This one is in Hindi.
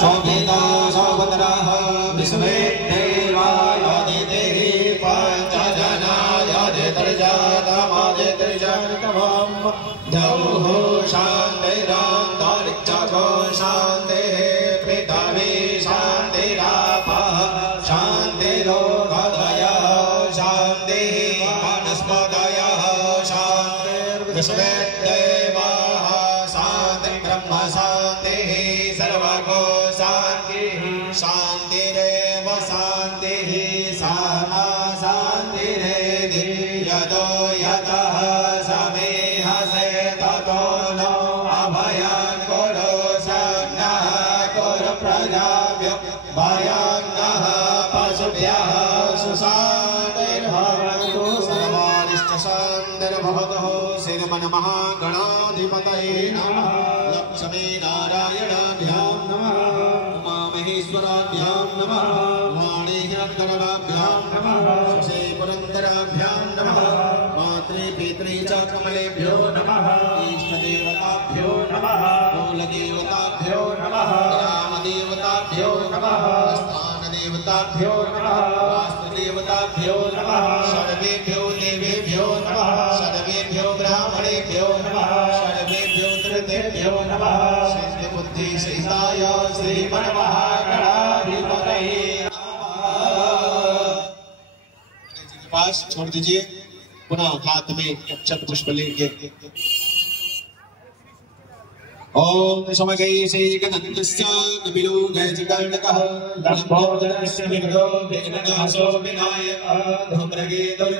शोभिता शोभतरः विश्वे देवा यादितेः पंचजना यादितर्जातमादितर्जातमं द्यौः शान्तिरान्तरिक्षको शान्तिः पृथिवी शान्तिरापः शान्तिरोगधयः शान्तिः वनस्पतयः शान्तिर्विश्वे देवाः शान्ति ब्रह्म शान्तिः सर्वको शान्तिः शान्तिरेव शान्तिः सामा शान्तिरेधि यतो यतः समेहसे ततो नो अभयं कुरु सन्नः कुरु प्रजाभ्यो भयं पशुभ्यः सुशान्तिर्भवतु सर्वारिष्टशान्तिर्भवतु श्रीमन्महागणाधिपतये नमः लक्ष्मी नारायणाभ्यां नमः उमामहेश्वराभ्यां नमः वाणी हिरण्यगर्भाभ्यां नमः श्री पुरन्दराभ्यां नमः मातृ पितृ च कमलेभ्यो नमः इष्टदेवताभ्यो नमः मूलदेवताभ्यो नमः ग्रामदेवताभ्यो नमः स्थानदेवताभ्यो नमः वास्तुदेवताभ्यो नमः सर्वेभ्यो देवेभ्यो नमः सर्वेभ्यो ब्राह्मणेभ्यो नमः सर्वेभ्यो तृतीयेभ्यो नमः सिद्धिबुद्धि सहिताय श्रीमन्महागणाधिपतये नमः। पास छोड़ दीजिए, पुनः हाथ में अक्षत पुष्प लेके ओम समगै से गणस्य कपिलो गजकर्णकः लंबोदरस्य विघ्नो विघ्ननाशो विनायकः धूम्रकेतुः